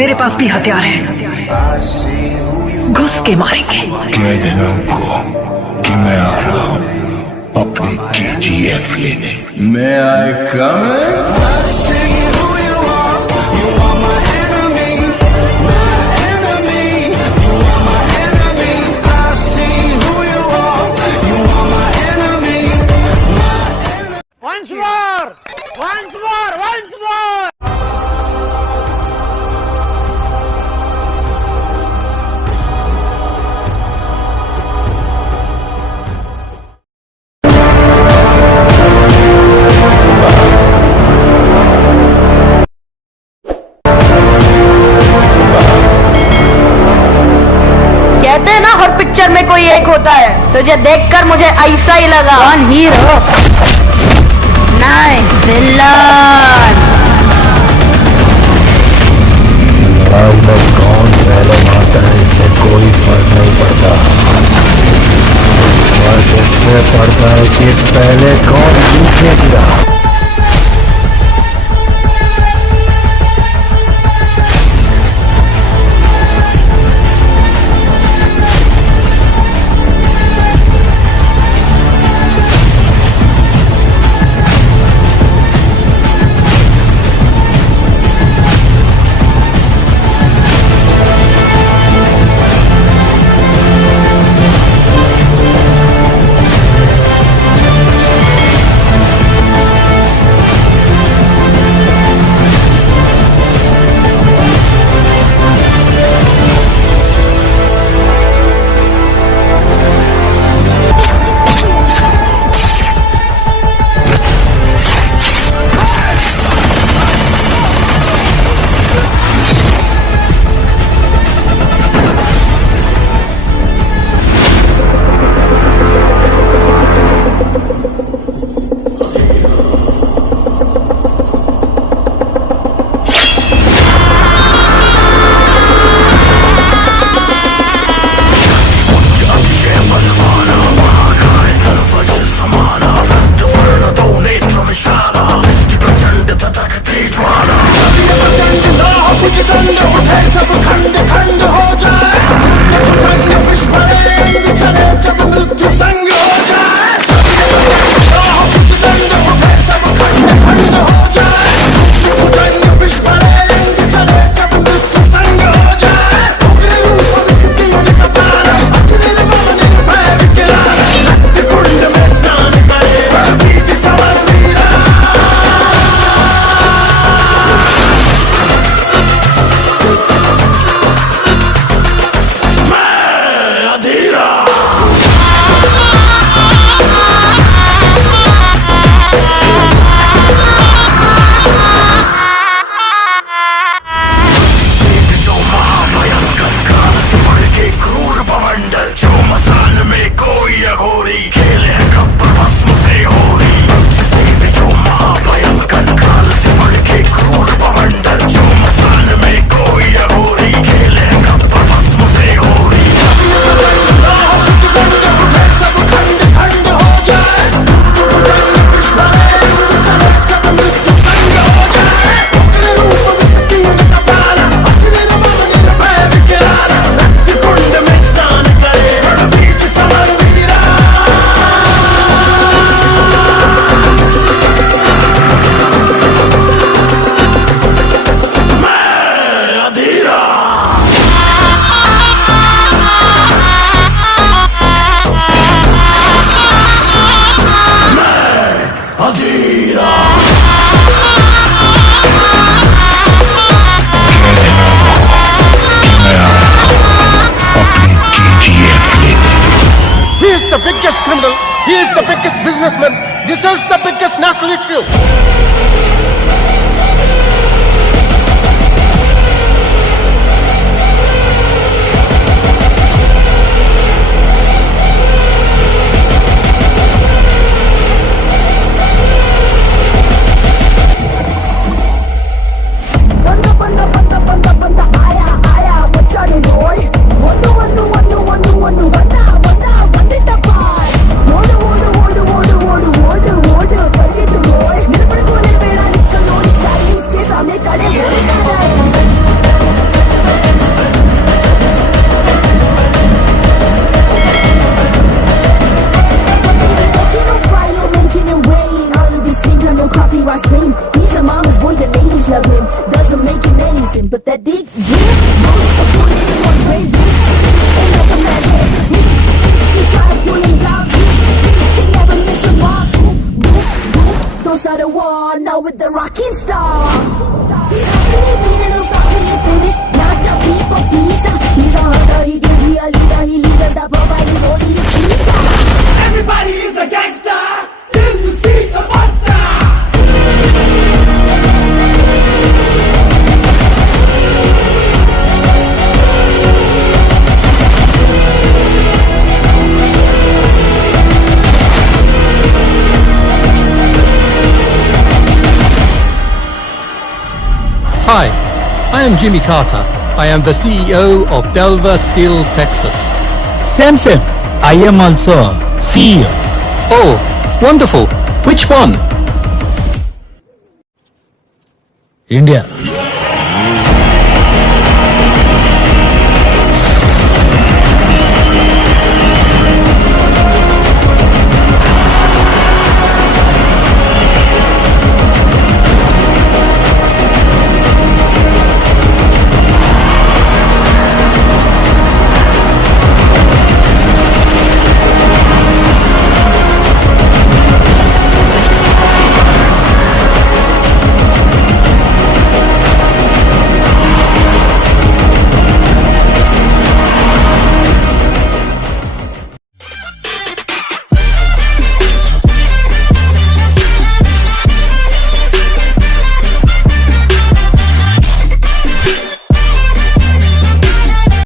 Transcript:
मेरे पास भी हथियार है, घुस के मारेंगे। कह देना उनको कि मैं आ रहा हूँ अपनी KGF लेने। मैं आए Once more! Once more! Once more! कहते हैं ना हर पिक्चर में कोई एक होता है, तुझे देखकर मुझे ऐसा ही लगा। कौन हीरो? नहीं, विलन। लड़ाई में कौन पहले आता है इससे कोई फर्क नहीं पड़ता, फर्क इससे पड़ता है कि पहले कौन नीचे गिरा। He is the biggest businessman. This is the biggest national issue. ఓడు ఓడు ఓడు ఓడు ఓడు ఓడు పరిగెత్తు రోయ్ నిలబడుకోలే sympathetic. Most of bullying was brave. Ain't like a man. You try to pull him down. He never miss a mark. Those are the one now with the rocking star. He's a Filipino, no stop till he finish. Not the people pleaser. He's a hunter, he gives me a leader. He leads us that provide his only visa. Everybody is a gangster till you see the monster. Hi, I am Jimmy Carter. I am the CEO of Delver Steel, Texas. Same. I am also CEO. Oh, wonderful. Which one? India.